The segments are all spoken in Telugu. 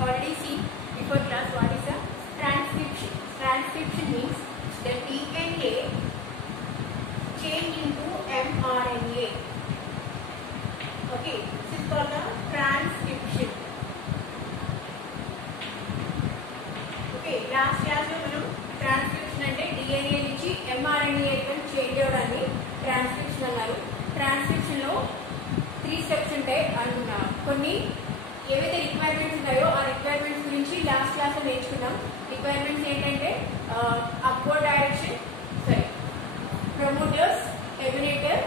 already seen before class what is a transcription. Transcription means the DNA change into mRNA. Okay, this is called the transcription. Okay, last class lo manam transcription ante DNA nunchi mRNA కి చేంజ్ అవడాన్ని transcription అన్నారు. Transcription లో 3 steps ఉంటాయి అండ్ కొన్ని ఏవైతే రిక్వైర్మెంట్స్ ఉన్నాయో ఆ రిక్వైర్మెంట్స్ గురించి లాస్ట్ క్లాస్ లో నేర్చుకున్నాం. రిక్వైర్మెంట్స్ ఏంటంటే upward direction, promoters, terminator,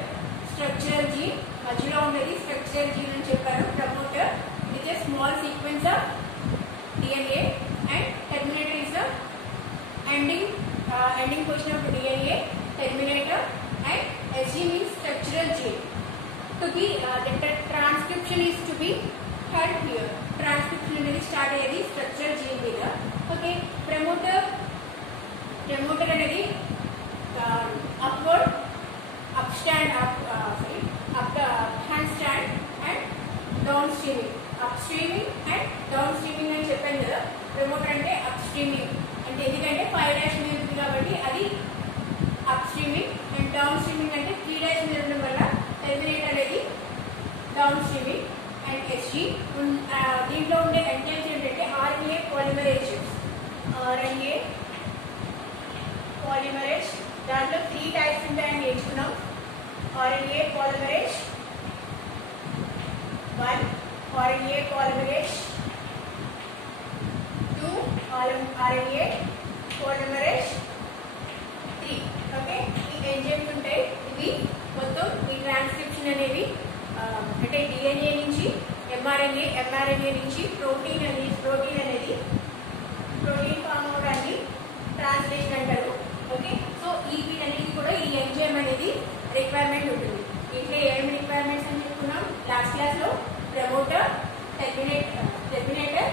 structural gene, మధ్యలో ఉండేది స్ట్రక్చరల్ జీన్ అని చెప్పారు. Promoter it is small sequence of DNA and terminator is the ending portion of DNA. Terminator and SG means structural gene. To be the transcription is to be held here. Transcription అనేది స్టార్ట్ అయ్యేది స్ట్రక్చరల్ జీన్ మీద. ఓకే, ప్రమోటర్ అనేది upward handstand and downstreaming. Upstreaming and downstreaming అని చెప్పాను కదా. ప్రమోటర్ అంటే అప్స్ట్రీమింగ్ అంటే ఎందుకంటే 5' మీద ఉంది కాబట్టి అది అప్స్ట్రీమింగ్, అండ్ డౌన్ స్ట్రీమింగ్ అంటే 3' మీద ఉండడం వల్ల టెర్మినేటర్ అనేది డౌన్ స్ట్రీమింగ్. అండ్ ఎస్జీ దీంట్లో ఉండే ఎంజైమ్స్ ఏంటంటే RNA పాలిమరేజ్. దాంట్లో 3 టైప్స్ ఉంటాయని నేర్చుకున్నాం. RNA polymerase 1, RNA polymerase 2, RNA polymerase 3. Okay, ఈ ఎంజైమ్స్ ఉంటాయి. ఇవి మొత్తం ఈ ట్రాన్స్క్రిప్షన్ అనేవి అంటే DNA నుంచి mRNA, mRNA నుంచి ప్రోటీన్ అనేది ప్రోటీన్ ఫామ్ అవడాన్ని ట్రాన్స్లేషన్ అంటారు. ఓకే, సో ఈ వీటన్నిటి కూడా ఈ ఎంజైమ్ అనేది రిక్వైర్మెంట్ ఉంటుంది. ఇంట్లో ఏమి రిక్వైర్మెంట్స్ అని చెప్పుకున్నాం లాస్ట్ క్లాస్ లో. Promoter, terminator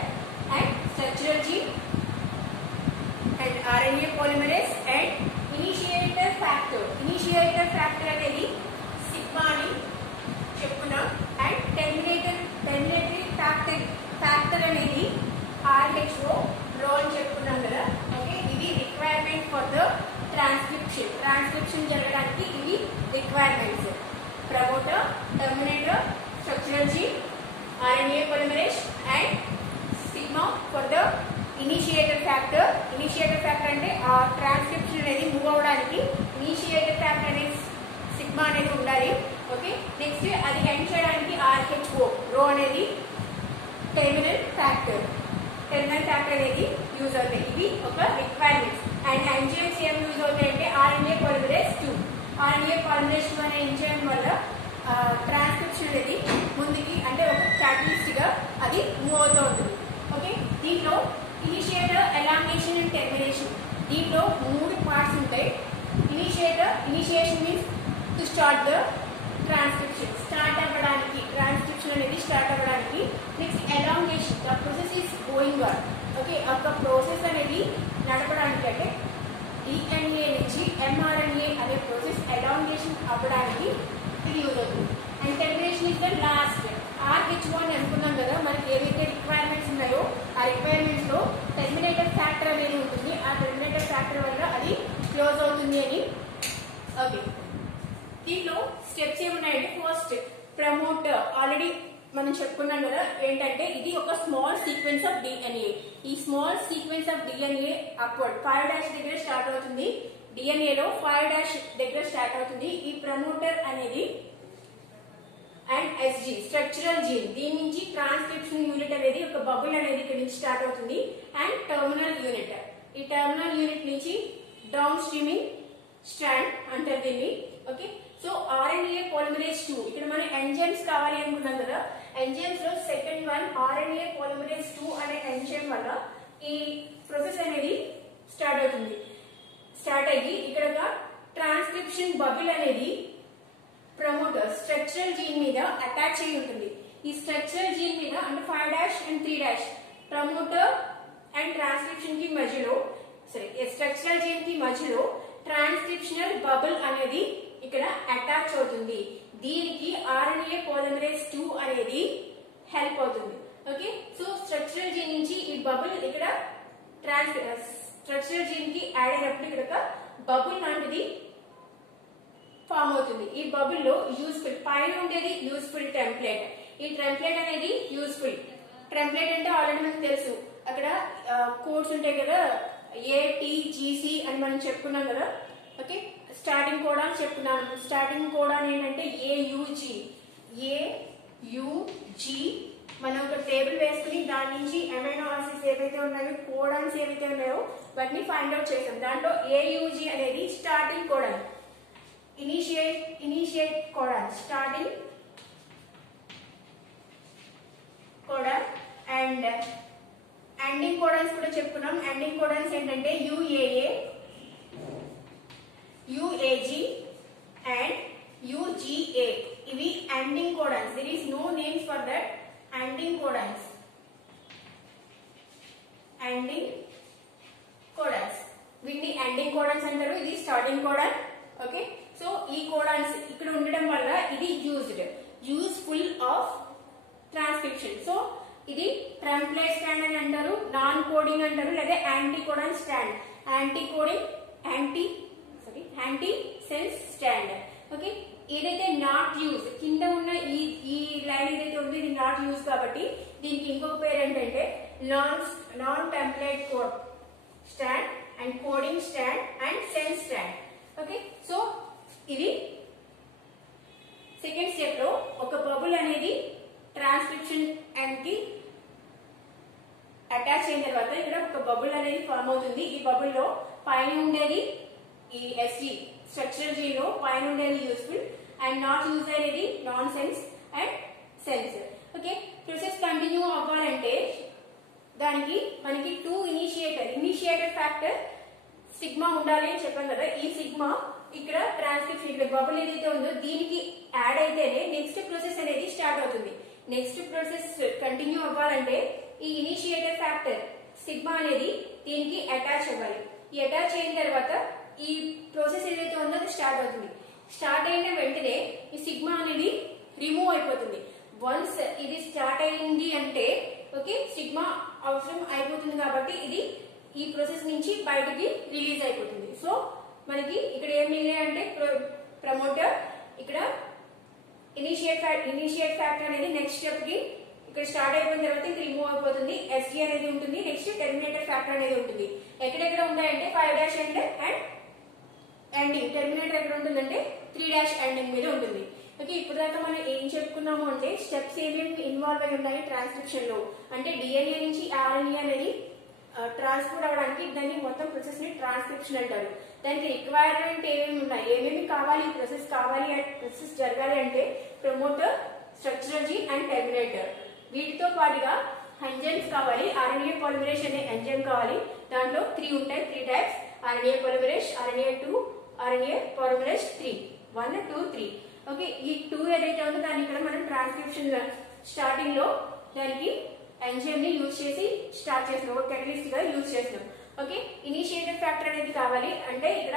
and structural gene and RNA polymerase and initiator factor. Initiator factor అనేది సిగ్మా అని చెప్పుకున్నాం. అండ్ టెర్మినేటరీ ఫ్యాక్టర్ అనేది RHO అని చెప్పుకున్నాం కదా. ఓకే, ఇది రిక్వైర్మెంట్ ఫర్ ద ట్రాన్స్క్రిప్షన్ జరగడానికి ఇవి requirements. Promoter, terminator, structural gene, RNA polymerase and sigma for the initiator factor. Initiator factor అంటే ఆ ట్రాన్స్క్రిప్షన్ అనేది మూవ్ అవడానికి ఇనిషియేటర్ ఫ్యాక్టర్ అనేది సిగ్మా అనేది ఉండాలి. ఓకే, నెక్స్ట్ అది ఎండ్ చేయడానికి RHO అనేది టెర్మినల్ ఫ్యాక్టర్ అనేది యూజ్ అవుతాయి. ఇవి ఒక రిక్వైర్మెంట్స్. అండ్ ఎంజైమ్స్ ఏం యూజ్ అవుతాయి అంటే RNA పాలిమరేజ్ 2. RNA పాలిమరేజ్ 2 అనే ఎంజైమ్ వల్ల ట్రాన్స్క్రిప్షన్ అనేది ముందుకి అంటే ఒక క్యాటలిస్ట్ గా అది మూవ్ అవుతూ ఉంటుంది. ఓకే, దీంట్లో ఇనిషియేటర్, ఎలాంగేషన్ అండ్ టెర్మినేషన్ దీంట్లో 3 పార్ట్స్ ఉంటాయి. Initiation means to start the transcription, transcription అనేది స్టార్ట్ అవ్వడానికి. Next elongation, the process is going on. Okay, ఒక ప్రాసెస్ అనేది నడపడానికి అంటే DNA నుంచి mRNA అనే ప్రాసెస్ ఎలాంగేషన్ అవ్వడానికి ఇది యూజ్ అవుతుంది. And termination is the last. RHO అని అనుకున్నాం కదా, మనకి ఏవైతే రిక్వైర్మెంట్స్ ఉన్నాయో ఆ రిక్వైర్మెంట్స్ లో టెర్మినేటర్ ఫ్యాక్టర్ అనేది ఉంటుంది. ఆ టెర్మినేటర్ ఫ్యాక్టర్ వల్ల అది క్లోజ్ అవుతుంది అని. ఓకే, దీంట్లో స్టెప్స్ ఏమున్నాయంటే ఫస్ట్ ప్రమోటర్ ఆల్రెడీ మనం చెప్పుకున్నాం కదా. ఏంటంటే ఇది ఒక స్మాల్ సీక్వెన్స్ ఆఫ్ DNA. ఈ small sequence of DNA upward 5' దగ్గర స్టార్ట్ అవుతుంది. DNA లో 5' దగ్గర స్టార్ట్ అవుతుంది. ఈ ప్రమోటర్ అనేది అండ్ SG స్ట్రక్చరల్ జీన్, దీని నుంచి ట్రాన్స్క్రిప్షన్ యూనిట్ అనేది ఒక బబుల్ అనేది ఇక్కడ నుంచి స్టార్ట్ అవుతుంది. అండ్ టర్మినల్ యూనిట్, ఈ టర్మినల్ యూనిట్ నుంచి డౌన్ స్ట్రీమింగ్ స్ట్రాండ్ అంటారు దీన్ని. ఓకే, సో RNA పాలిమరేజ్ 2 ఇక్కడ మనం ఎంజైమ్స్ కావాలి అనుకున్నాం కదా. ఎంజైమ్స్ లో సెకండ్ వన్ RNA పాలిమరేజ్ 2 అనే ఎంజైమ్ వల్ల ఈ ప్రాసెస్ అనేది స్టార్ట్ అవుతుంది. స్టార్ట్ అయ్యి ఇక్కడ ఒక ట్రాన్స్క్రిప్షన్ బబుల్ అనేది ప్రమోటర్ స్ట్రక్చరల్ జీన్ మీద అటాచ్ అయి ఉంటుంది. ఈ స్ట్రక్చరల్ జీన్ మీద అంటే 5' అండ్ 3' ప్రమోటర్ అండ్ ట్రాన్స్క్రిప్షన్ కి మధ్యలో స్ట్రక్చరల్ జీన్ కి మధ్యలో ట్రాన్స్క్రిప్షనల్ బబుల్ అనేది ఇక్కడ అటాచ్ అవుతుంది. దీనికి RNA పాలిమరేజ్ 2 అనేది హెల్ప్ అవుతుంది. ఓకే. సో స్ట్రక్చరల్ జీన్ నుంచి ఈ బబుల్ ఇక్కడ స్ట్రక్చరల్ జీన్ కి యాడ్ అయినప్పుడు ఇక్కడ ఒక బబుల్ లాంటిది ఫామ్ అవుతుంది. ఈ బబుల్ లో యూస్ఫుల్ పైన ఉండేది యూస్ఫుల్ టెంప్లెట్. ఈ టెంప్లెట్ అనేది యూస్ఫుల్ టెంప్లెట్ అంటే ఆల్రెడీ మనకు తెలుసు, అక్కడ కోడ్స్ ఉంటాయి కదా, ATGC అని మనం చెప్పుకున్నాం కదా. ఓకే, స్టార్టింగ్ కోడ్ అని చెప్పుకున్నాం. స్టార్టింగ్ కోడ్ అని ఏంటంటే AUG. మనం ఒక టేబుల్ వేసుకుని దాని నుంచి అమైనో ఆసిడ్స్ ఏవైతే ఉన్నాయో, కోడాన్స్ ఏవైతే ఉన్నాయో వాటిని ఫైండ్ అవుట్ చేసాం. దాంట్లో AUG అనేది starting codon, initiate codon, starting codon. And ending codons కూడా చెప్పుకున్నాం. ఎండింగ్ కోడాన్స్ ఏంటంటే UAA, UAG and UGA. ఇవి ending codons. there is no names for that. Ending codons, ending codons, వీటిని ఎండింగ్ కోడాన్స్ అంటారు. ఇది స్టార్టింగ్ కోడాన్. ఓకే, సో ఈ కోడాన్స్ ఇక్కడ ఉండడం వల్ల ఇది యూస్ఫుల్ ఆఫ్ ట్రాన్స్క్రిప్షన్. సో ఇది టెంప్లేట్ స్టాండ్ అని అంటారు, నాన్ కోడింగ్ అంటారు, లేదా anti codon stand, anti sense stand. Okay, ఏదైతే నాట్ యూజ్ కింద ఉన్న ఈ లైన్ ఏదైతే ఉందో ఇది నాట్ యూజ్ కాబట్టి దీనికి ఇంకొక పేరు ఏంటంటే non template code stand and coding stand and sense stand. Okay, so ఇది సెకండ్ స్టెప్ లో ఒక బబుల్ అనేది ట్రాన్స్క్రిప్షన్ అండ్ కి అటాచ్ అయిన తర్వాత ఇక్కడ ఒక బబుల్ అనేది ఫామ్ అవుతుంది. ఈ బబుల్ లో పైన ఉండేది ఈ SG స్ట్రక్చరల్ జీ లో పైన ఉండేది యూస్ఫుల్ అండ్ నాట్ యూజ్ అనేది non sense and sense. Okay, process continue అవ్వాలంటే దానికి మనకి ఇనిషియేటర్ ఫ్యాక్టర్ సిగ్మా ఉండాలి అని చెప్పాం కదా. ఈ సిగ్మా ఇక్కడ ట్రాన్స్క్రిప్షన్ బబుల్ ఏదైతే ఉందో దీనికి యాడ్ అయితేనే నెక్స్ట్ ప్రాసెస్ అనేది స్టార్ట్ అవుతుంది. నెక్స్ట్ ప్రాసెస్ కంటిన్యూ అవ్వాలంటే ఈ ఇనిషియేటర్ ఫ్యాక్టర్ సిగ్మా అనేది దీనికి అటాచ్ అవ్వాలి. ఈ అటాచ్ అయిన తర్వాత ఈ ప్రాసెస్ ఏదైతే ఉందో అది స్టార్ట్ అవుతుంది. స్టార్ట్ అయిన వెంటనే ఈ సిగ్మా అనేది రిమూవ్ అయిపోతుంది. వన్స్ ఇది స్టార్ట్ అయింది అంటే ఓకే సిగ్మా అవసరం అయిపోతుంది కాబట్టి ఇది ఈ ప్రాసెస్ నుంచి బయటికి రిలీజ్ అయిపోతుంది. సో మనకి ఇక్కడ ఏం మిగిలాయి అంటే ప్రమోటర్, ఇక్కడ ఇనిషియేట్ ఫ్యాక్టర్ అనేది నెక్స్ట్ స్టెప్ కి ఇక్కడ స్టార్ట్ అయిపోయిన తర్వాత ఇది రిమూవ్ అయిపోతుంది. SG అనేది ఉంటుంది. నెక్స్ట్ టెర్మినేటర్ ఫ్యాక్టర్ అనేది ఉంటుంది. ఎక్కడెక్కడ ఉంటాయంటే 5' అండ్ ఎండింగ్. టెర్మినేటర్ ఎక్కడ ఉంటుందంటే 3' ఎండింగ్ మీద ఉంటుంది. ఓకే, ఇప్పుడు దాకా మనం ఏం చెప్పుకున్నాము అంటే స్టెప్స్ ఏమేమి ఇన్వాల్వ్ అయి ఉన్నాయి ట్రాన్స్క్రిప్షన్ లో అంటే DNA నుంచి RNA అనేది ట్రాన్స్పోర్ట్ అవడానికి దాన్ని మొత్తం ప్రాసెస్ ని ట్రాన్స్క్రిప్షన్ అంటారు. దానికి రిక్వైర్మెంట్ ఏమేమి ఉన్నాయి, ఏమేమి కావాలి, ప్రాసెస్ జరగాలి అంటే promoter, structural gene and terminator. వీటితో పాటుగా ఎంజైమ్స్ కావాలి. RNA పాలిమరేస్ అనే ఎంజైమ్ కావాలి. దాంట్లో 3 ఉంటాయి, 3 types. RNA polymerase, RNA2, RNA polymerase 3, 1, 2, 3. Okay, ఈ 2 ఏదైతే ఉందో దాన్ని ఇక్కడ మనం ట్రాన్స్క్రిప్షన్ స్టార్టింగ్ లో దానికి ఎంజైమ్ ని యూజ్ చేసి స్టార్ట్ చేసినాం, ఒక కెటలిస్ట్ గా యూజ్ చేసినాం. ఓకే, ఇనిషియేటర్ ఫ్యాక్టర్ అనేది కావాలి అంటే ఇక్కడ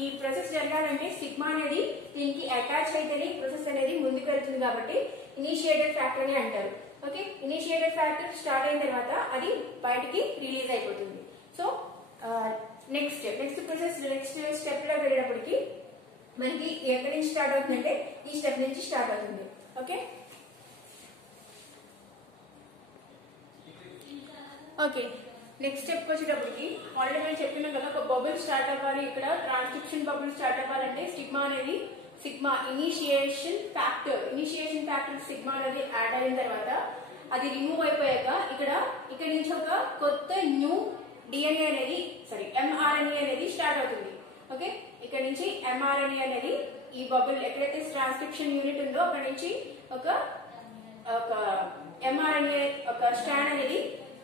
ఈ ప్రాసెస్ జరగాలంటే సిగ్మా అనేది దీనికి అటాచ్ అయితేనే ప్రాసెస్ అనేది ముందుకు వెళ్తుంది కాబట్టి ఇనిషియేటర్ ఫ్యాక్టర్ అని అంటారు. ఓకే, ఇనిషియేటర్ ఫ్యాక్టర్ స్టార్ట్ అయిన తర్వాత అది బయటికి రిలీజ్ అయిపోతుంది. సో నెక్స్ట్ స్టెప్ లో వెళ్ళేటప్పటికి మనకి ఎక్కడి నుంచి స్టార్ట్ అవుతుందంటే ఈ స్టెప్ నుంచి స్టార్ట్ అవుతుంది. ఓకే, నెక్స్ట్ స్టెప్ వచ్చేటప్పటికి ఆల్రెడీ మనం చెప్పినాం కదా ఒక బబుల్ స్టార్ట్ అవ్వాలి. ఇక్కడ ట్రాన్స్క్రిప్షన్ బబుల్ స్టార్ట్ అవ్వాలంటే సిగ్మా ఇనిషియేషన్ ఫ్యాక్టర్ సిగ్మా అనేది యాడ్ అయిన తర్వాత అది రిమూవ్ అయిపోయాక ఇక్కడ నుంచి ఒక కొత్త న్యూ DNA అనేది mRNA అనేది స్టార్ట్ అవుతుంది. ఓకే, ఇక్కడ నుంచి mRNA అనేది ఈ బబుల్ ఎక్కడైతే ట్రాన్స్క్రిప్షన్ యూనిట్ ఉందో అక్కడ నుంచి ఒక mRNA ఒక స్టాండ్ అనేది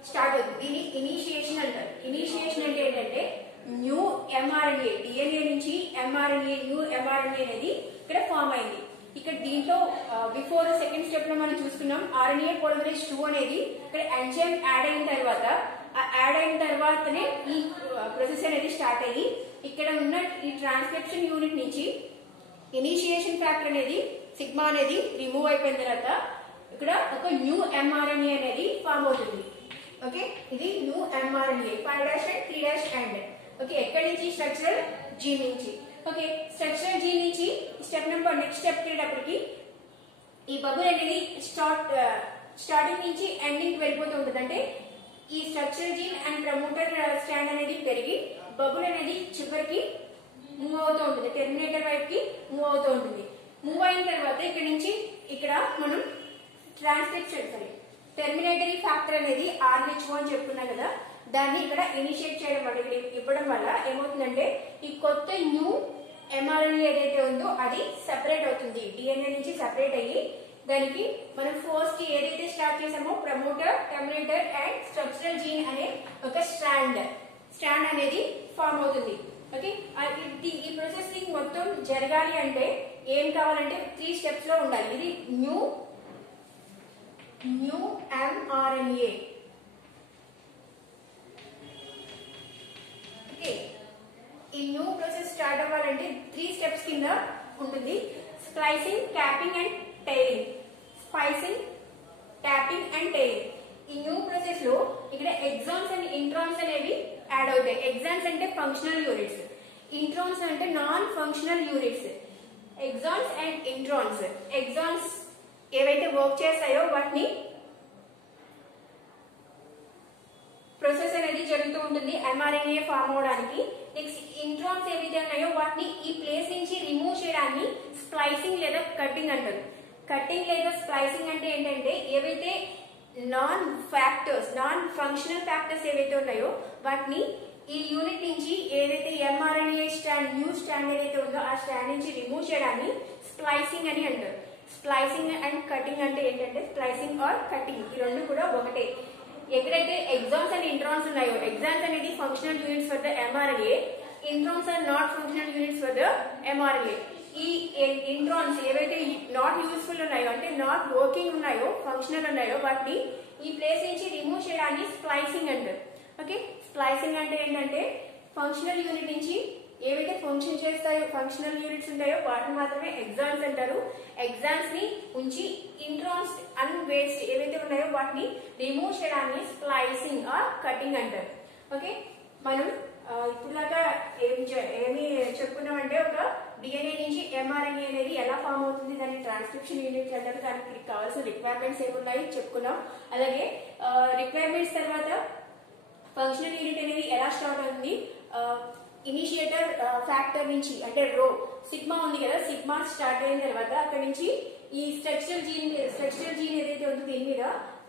స్టార్ట్ అవుతుంది. దీన్ని ఇనిషియేషన్ అంటారు. ఇనిషియేషన్ అంటే ఏంటంటే న్యూ mRNA, DNA నుంచి న్యూ mRNA అనేది ఇక్కడ ఫామ్ అయింది. ఇక్కడ దీంట్లో బిఫోర్ సెకండ్ స్టెప్ లో మనం చూసుకున్నాం RNA పాలిమరేస్ 2 అనేది ఇక్కడ ఎంజైమ్ యాడ్ అయిన తర్వాతనే ఈ ప్రాసెస్ అనేది స్టార్ట్ అయ్యి ఇక్కడ ఉన్న ఈ ట్రాన్స్క్రిప్షన్ యూనిట్ నుంచి ఇనిషియేషన్ ఫ్యాక్టర్ అనేది సిగ్మా అనేది రిమూవ్ అయిపోయిన తర్వాత ఇక్కడ ఒక న్యూ mRNA అనేది ఫామ్ అవుతుంది. ఓకే, ఇది new mRNA 5' and 3' and. Okay, ఎక్కడి నుంచి? స్ట్రక్చరల్ జీన్ నుంచి. ఓకే, స్ట్రక్చరల్ జీన్ నుంచి నెక్స్ట్ స్టెప్ వెళ్ళేటప్పటికి ఈ బబుల్ అనేది స్టార్టింగ్ నుంచి ఎండింగ్ వెళ్ళిపోతూ ఉంటుంది. అంటే ఈ structural gene and promoter stand అనేది పెరిగి బబుల్ అనేది చివరికి మూవ్ అవుతూ ఉంటుంది, టెర్మినేటర్ వైపుకి మూవ్ అవుతూ ఉంటుంది. మూవ్ అయిన తర్వాత ఇక్కడ మనం ట్రాన్స్క్రిప్షన్ టెర్మినేటరీ ఫ్యాక్టర్ అనేది RH1 అని చెప్పుకున్నాం కదా, దాన్ని ఇక్కడ ఇనిషియేట్ చేయడం వల్ల, ఇక్కడ ఇవ్వడం వల్ల ఏమవుతుందంటే ఈ కొత్త న్యూ mRNA ఏదైతే ఉందో అది సెపరేట్ అవుతుంది, DNA నుంచి సెపరేట్ అయ్యి దానికి మనం ఫస్ట్ ఏదైతే స్టార్ట్ చేసామో promoter, terminator and structural gene అనే ఒక స్ట్రాండ్ అనేది ఫామ్ అవుతుంది. ఓకే, ఈ ప్రాసెసింగ్ మొత్తం జరగాలి అంటే ఏం కావాలంటే 3 స్టెప్స్ లో ఉండాలి. ఇది న్యూ mRNA. ఓకే, ఈ న్యూ ప్రాసెస్ స్టార్ట్ అవ్వాలంటే 3 స్టెప్స్ కింద ఉంటుంది. Splicing, capping and tailing. Splicing, capping and tailing. ఈ న్యూ ప్రాసెస్ లో ఇక్కడ ఎగ్జాన్స్ అండ్ ఇంట్రాన్స్ అనేవి యాడ్ అవుతాయి. ఎగ్జాన్స్ అంటే ఫంక్షనల్ యూనిట్స్, ఇంట్రాన్స్ అంటే non functional units. Exons and introns, exons ఏవైతే వర్క్ చేస్తాయో వాటిని ప్రాసెస్ అనేది జరుగుతూ ఉంటుంది mRNA ఫామ్ అవడానికి. నెక్స్ట్ ఇంట్రాన్స్ ఏవైతే ఉన్నాయో వాటిని ఈ ప్లేస్ నుంచి రిమూవ్ చేయడాన్ని స్ప్లైసింగ్ లేదా కటింగ్ అంటారు. కటింగ్ లేదా స్ప్లైసింగ్ అంటే ఏంటంటే ఏవైతే నాన్ ఫంక్షనల్ ఫ్యాక్టర్స్ ఏవైతే ఉన్నాయో వాటిని ఈ యూనిట్ నుంచి ఏదైతే mRNA స్టాండ్, న్యూ స్టాండ్ ఏదైతే ఉందో ఆ స్టాండ్ నుంచి రిమూవ్ చేయడాన్ని స్ప్లైసింగ్ అని అంటారు. స్ప్లైసింగ్ అండ్ కటింగ్ అంటే ఏంటంటే స్ప్లైసింగ్ ఆర్ కటింగ్ ఈ రెండు కూడా ఒకటే. ఎక్కడైతే ఎగ్జాన్స్ అండ్ ఇంట్రాన్స్ ఉన్నాయో, ఎగ్జాన్స్ అనేది functional units for the mRNA, introns are not functional units for the mRNA. ఈ ఇంట్రాన్స్ ఏవైతే నాట్ యూస్ఫుల్ ఉన్నాయో అంటే నాట్ వర్కింగ్ ఉన్నాయో, ఫంక్షనల్ ఉన్నాయో వాటిని ఈ ప్లేస్ నుంచి రిమూవ్ చేయడాన్ని స్ప్లైసింగ్ అంటారు. ఓకే, స్ప్లైసింగ్ అంటే ఏంటంటే ఫంక్షనల్ యూనిట్ నుంచి ఏవైతే ఫంక్షన్ చేస్తాయో, ఫంక్షనల్ యూనిట్స్ ఉంటాయో వాటిని మాత్రమే ఎగ్జాన్స్ అంటారు. ఎగ్జాన్స్ ని ఉంచి ఇంట్రాన్స్ అండ్ వేస్ట్ ఏవైతే ఉన్నాయో వాటిని రిమూవ్ చేయడాన్ని స్ప్లైసింగ్ ఆర్ కటింగ్ అంటారు. ఓకే, మనం ఇప్పుడు దాకా ఏమి చెప్పుకున్నామంటే ఒక DNA నుంచి mRNA అనేది ఎలా ఫామ్ అవుతుంది, దాని ట్రాన్స్క్రిప్షన్ యూనిట్ అంటారు, దానికి కావాల్సిన రిక్వైర్మెంట్స్ ఏమున్నాయి చెప్పుకున్నాం. అలాగే రిక్వైర్మెంట్స్ తర్వాత ఫంక్షనల్ యూనిట్ అనేది ఎలా స్టార్ట్ అవుతుంది, ఇనిషియేటర్ ఫ్యాక్టర్ నుంచి అంటే సిగ్మా ఉంది కదా, సిగ్మా స్టార్ట్ అయిన తర్వాత అక్కడ నుంచి ఈ స్ట్రక్చరల్ జీన్ ఏదైతే ఉందో దీని మీద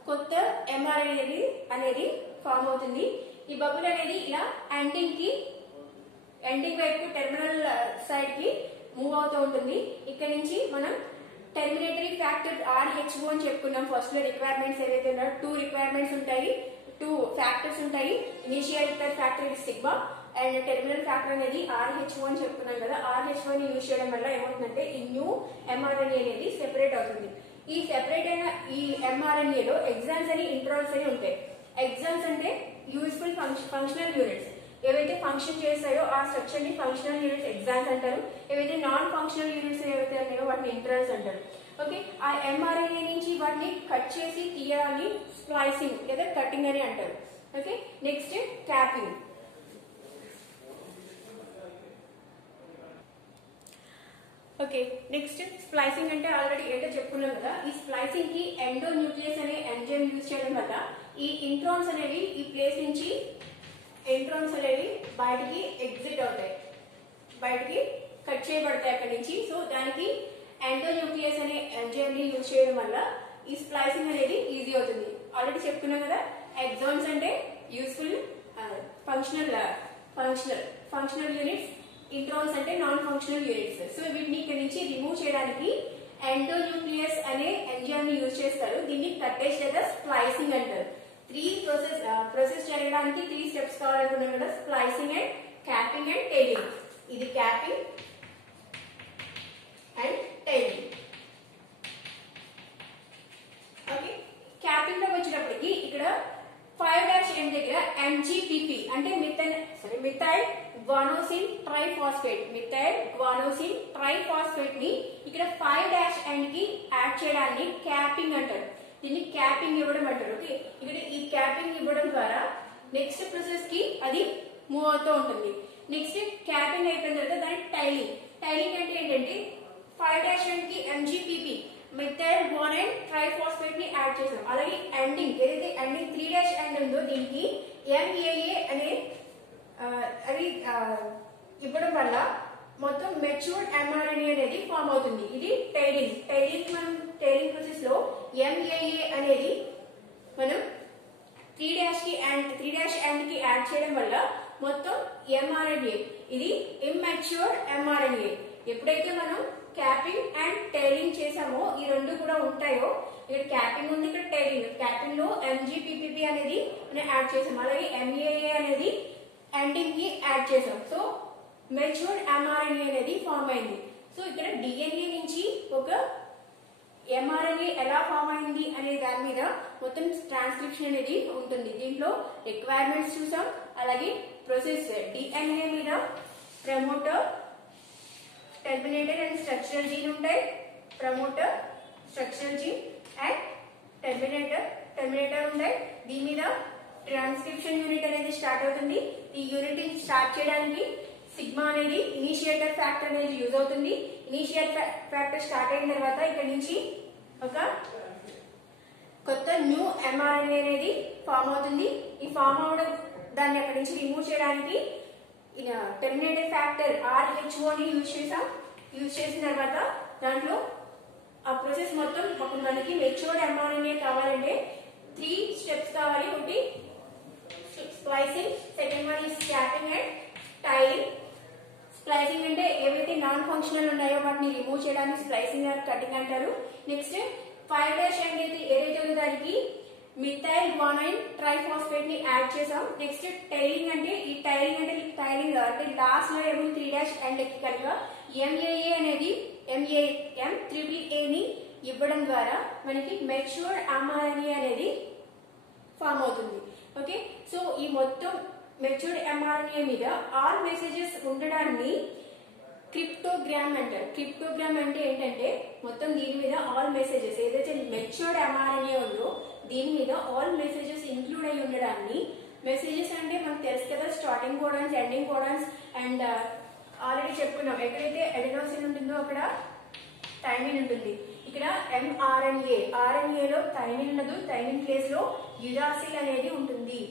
కొత్త mRNA అనేది ఫామ్ అవుతుంది. ఈ బబుల్ అనేది ఇలా ఎండింగ్ వైపు టెర్మినల్ సైడ్ కి మూవ్ అవుతూ ఉంటుంది. ఇక్కడ నుంచి మనం టెర్మినేటరీ ఫ్యాక్టర్ RH1 అని చెప్పుకున్నాం. ఫస్ట్ లో రిక్వైర్మెంట్స్ ఏవైతే ఉన్నాయో 2 రిక్వైర్మెంట్స్ ఉంటాయి, 2 ఫ్యాక్టర్స్ ఉంటాయి. Initiator factor sigma and terminal factor అనేది RH1 చెప్పుకున్నాం కదా. RH1 యూజ్ చేయడం వల్ల ఏమవుతుందంటే ఈ న్యూ mRNA అనేది సెపరేట్ అవుతుంది. ఈ సెపరేట్ అయిన ఈ mRNA లో ఎగ్జాన్స్ అని ఇంట్రాన్స్ అని ఉంటాయి. ఎగ్జాన్స్ అంటే యూస్ఫుల్ ఫంక్షనల్ యూనిట్స్, ఏవైతే ఫంక్షన్ చేస్తాయో ఆ స్ట్రక్చర్ ని ఫంక్షనల్ యూనిట్స్ ఎగ్జాన్స్ అంటారు. ఏవైతే నాన్ ఫంక్షనల్ యూనిట్స్ ఏవైతే ఉన్నాయో వాటిని ఇంట్రాన్స్ అంటారు. ఓకే, ఆ mRNA నుంచి వాటిని కట్ చేసి తీయాలని స్ప్లైసింగ్ లేదా కటింగ్ అని అంటారు. Okay, next capping. Okay, next splicing అంటే ఆల్రెడీ ఏంటో చెప్పుకున్నాం కదా. ఈ స్ప్లైసింగ్ కి ఎండో న్యూక్లియస్ అనే ఎంజైమ్ యూజ్ చేయడం వల్ల ఈ ఇంట్రాన్స్ అనేవి ఈ ప్లేస్ నుంచి బయటికి ఎగ్జిట్ అవుతాయి, బయటికి కట్ చేయబడతాయి అక్కడి నుంచి. సో దానికి ఎండో న్యూక్లియస్ అనే ఎంజైమ్ ని యూజ్ చేయడం వల్ల ఈ స్ప్లైసింగ్ అనేది ఈజీ అవుతుంది. ఆల్రెడీ చెప్పుకున్నాం కదా, ఎగ్జాన్స్ అంటే యూస్ఫుల్ ఫంక్షనల్ యూనిట్స్, ఇంట్రాన్స్ అంటే నాన్ ఫంక్షనల్ యూనిట్స్. సో వీటిని ఇక్కడ నుంచి రిమూవ్ చేయడానికి ఎండోన్యూక్లియస్ అనే ఎంజైమ్ ని యూజ్ చేస్తారు. దీన్ని కట్టేజ్ లేదా స్ప్లైసింగ్ అంటారు. 3 ప్రాసెస్ జరగడానికి 3 స్టెప్స్ కావాలనుకున్నాం కదా, splicing and capping and tailing. ఇది capping and tailing. Okay, capping లో వచ్చేటప్పటికి ఇక్కడ 5' దగ్గర MGPP అంటే మిథైల్ గ్వానోసిన్ ట్రైఫాస్ఫేట్ ని ఇక్కడ 5' కి యాడ్ చేయడాన్ని క్యాపింగ్ అంటారు. దీన్ని క్యాపింగ్ ఇవ్వడం అంటారు. ఓకే, ఇక్కడ ఈ క్యాపింగ్ ఇవ్వడం ద్వారా నెక్స్ట్ ప్రాసెస్ కి అది మూవ్ అవుతూ ఉంటుంది. నెక్స్ట్ క్యాపింగ్ అయిపోయిన తర్వాత దాన్ని టైలింగ్ అంటే ఏంటంటే 5' కి MGPP మిథైల్ గ్వానైన్ ట్రైఫాస్ఫేట్ ని యాడ్ చేసాం. అలాగే ఎండింగ్ ఏదైతే ఎండింగ్ 3' ఉందో దీనికి MAA అనే అది ఇవ్వడం వల్ల మొత్తం మెచ్యూర్డ్ mRNA అనేది ఫామ్ అవుతుంది. ఇది టైలింగ్ ప్రాసెస్ లో MAA అనేది మనం 3' కి యాడ్ చేయడం వల్ల మొత్తం mRNA ఇది ఇమ్మెచ్యూర్డ్ mRNA. ఎప్పుడైతే మనం క్యాపింగ్ అండ్ టైలింగ్ చేసామో ఈ రెండు కూడా ఉంటాయో, ఇక్కడ క్యాపింగ్ ఉంది, ఇక్కడ టైలింగ్. క్యాపింగ్ లో MGPP అనేది మనం యాడ్ చేసాం, అలాగే MAA అనేది ఎండింగ్ కి యాడ్ చేసాం. సో మెచ్యూర్డ్ mRNA అనేది ఫామ్ అయింది. సో ఇక్కడ DNA నుంచి ఒక mRNA ఎలా ఫామ్ అయింది అనే దాని మీద మొత్తం ట్రాన్స్క్రిప్షన్ అనేది ఉంటుంది. దీంట్లో రిక్వైర్మెంట్స్ చూసాం, అలాగే ప్రాసెస్ DNA మీద promoter, terminator and structural gene ఉంటాయి. Promoter, structural gene and terminator ఉంటాయి. దీని మీద ట్రాన్స్క్రిప్షన్ యూనిట్ అనేది స్టార్ట్ అవుతుంది. ఈ యూనిట్ స్టార్ట్ చేయడానికి సిగ్మా అనేది ఇనిషియేటర్ ఫ్యాక్టర్ అనేది యూజ్ అవుతుంది. ఇనిషియేటర్ ఫ్యాక్టర్ స్టార్ట్ అయిన తర్వాత ఇక్కడ నుంచి ఒక కొత్త న్యూ mRNA అనేది ఫామ్ అవుతుంది. ఈ ఫామ్ అవడం దాన్ని అక్కడి నుంచి రిమూవ్ చేయడానికి టెర్మినేటర్ ఫ్యాక్టర్ RH ని యూజ్ చేసిన తర్వాత దాంట్లో ఆ ప్రాసెస్ మొత్తం మనకి మెచ్యూర్డ్ mRNA కావాలంటే 3 స్టెప్స్ కావాలి. ఒకటి splicing, second one is capping and tailing. Splicing అంటే ఏవైతే నాన్ ఫంక్షనల్ ఉన్నాయో వాటిని రిమూవ్ చేయడానికి స్ప్లైసింగ్ ఆర్ కటింగ్ అంటారు. నెక్స్ట్ 5' ఏదైతే ఉందో దానికి మిథైల్ గ్వానైన్ ట్రైఫాస్ఫేట్ ని యాడ్ చేసాం. నెక్స్ట్ టైలింగ్ అంటే ఈ టైలింగ్ అంటే లాస్ట్ లో ఏమో 3' కి కనుక MAA అనేది MAA ని ఇవ్వడం ద్వారా మనకి మెచ్యూర్డ్ mRNA అనేది ఫామ్ అవుతుంది. ఓకే, సో ఈ మొత్తం మెచ్యూర్డ్ mRNA మీద ఆల్ మెసేజెస్ ఉండడాన్ని క్రిప్టోగ్రామ్ అంటారు. క్రిప్టోగ్రామ్ అంటే ఏంటంటే మొత్తం దీని మీద ఆల్ మెసేజెస్ ఏదైతే మెచ్యూర్డ్ mRNA ఉందో దీని మీద ఆల్ మెసేజెస్ ఇంక్లూడ్ అయి ఉండడాన్ని, మెసేజెస్ అంటే మనకు తెలుసు కదా, starting codons, ending codons and already చెప్పుకున్నాం ఎక్కడైతే అడెనోసిన్ ఉంటుందో అక్కడ థైమిన్ ఉంటుంది. ఇక్కడ RNA లో థైమిన్ ఉండదు, థైమిన్ ప్లేస్ లో యురాసిల్ అనేది ఉంటుంది.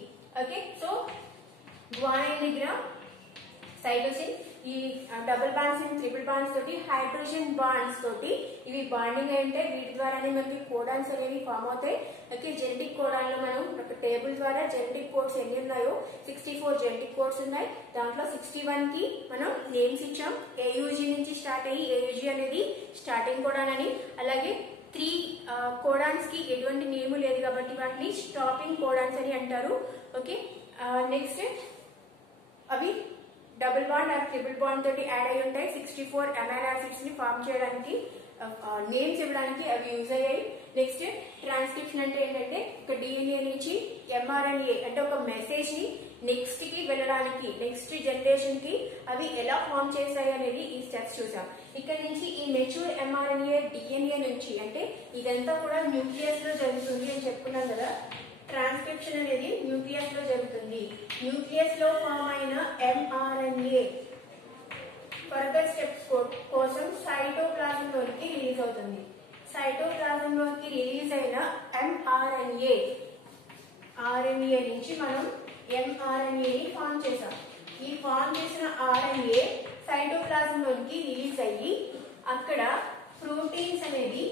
ఓకే, సో గ్వానైన్ దగ్గర సైటోసిన్, ఈ double bonds and triple bonds తోటి హైడ్రోజన్ బాండ్స్ తోటి ఇవి బాండింగ్ అయి ఉంటాయి. వీటి ద్వారానే మనకి కోడాన్స్ అనేవి ఫామ్ అవుతాయి. ఓకే, జెనెటిక్ కోడాన్ లో మనం ఒక టేబుల్ ద్వారా జెనెటిక్ కోడ్స్ ఎన్ని ఉన్నాయో 64 జెనెటిక్ కోడ్స్ ఉన్నాయి. దాంట్లో 61 కి మనం నేమ్స్ ఇచ్చాం. AUG నుంచి స్టార్ట్ అయ్యి AUG అనేది స్టార్టింగ్ కోడాన్ అని, అలాగే 3 కోడాన్స్ కి ఎటువంటి నేమ్ లేదు కాబట్టి వాటిని స్టాపింగ్ కోడాన్స్ అని అంటారు. ఓకే, నెక్స్ట్ అవి double bond or triple bond తోటి యాడ్ అయి ఉంటాయి. 64 అమైనో యాసిడ్స్ ని ఫామ్ చేయడానికి నేమ్స్ ఇవ్వడానికి అవి యూజ్ అయ్యాయి. నెక్స్ట్ ట్రాన్స్క్రిప్షన్ అంటే ఏంటంటే ఒక DNA నుంచి mRNA అంటే ఒక మెసేజ్ ని నెక్స్ట్ కి వెళ్ళడానికి, నెక్స్ట్ జనరేషన్ కి అవి ఎలా ఫామ్ చేస్తాయి అనేది ఈ స్టెప్స్ చూసాం. ఇక్కడ నుంచి ఈ మెచ్యూర్డ్ mRNA DNA నుంచి అంటే ఇదంతా కూడా న్యూక్లియస్ లో జరుగుతుంది అని చెప్పుకున్నాం కదా. ట్రాన్స్క్రిప్షన్ అనేది న్యూక్లియస్ లో జరుగుతుంది. న్యూక్లియస్ లో ఫామ్ అయిన mRNA ఫర్దర్ స్టెప్స్ కోసం సైటోప్లాజం లోకి రిలీజ్ అవుతుంది. సైటోప్లాజం లోకి రిలీజ్ అయిన RNA నుంచి మనం mRNA ని ఫామ్ చేసాం. ఈ ఫామ్ చేసిన RNA సైటోప్లాజం లోకి రిలీజ్ అయ్యి అక్కడ ప్రోటీన్స్ అనేది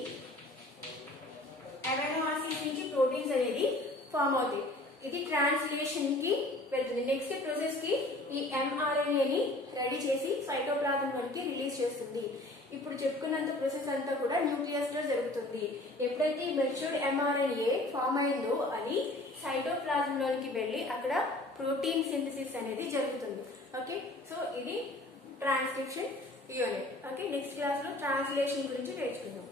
అమైనో యాసిడ్స్ నుంచి ప్రోటీన్స్ అనేది ఫామ్ అవుతాయి. ఇది ట్రాన్స్లేషన్ కి వెళ్తుంది. నెక్స్ట్ ప్రాసెస్ కి ఈ mRNA ని రెడీ చేసి సైటోప్లాజం లోకి రిలీజ్ చేస్తుంది. ఇప్పుడు చెప్పుకున్నంత ప్రాసెస్ అంతా కూడా న్యూక్లియస్ లో జరుగుతుంది. ఎప్పుడైతే మెచ్యూర్డ్ mRNA ఫామ్ అయిందో అది సైటోప్లాజం లోకి వెళ్లి అక్కడ ప్రోటీన్ సింథసిస్ అనేది జరుగుతుంది. ఓకే, సో ఇది transcription unit. Okay, next class లో ట్రాన్స్లేషన్ గురించి నేర్చుకుందాం.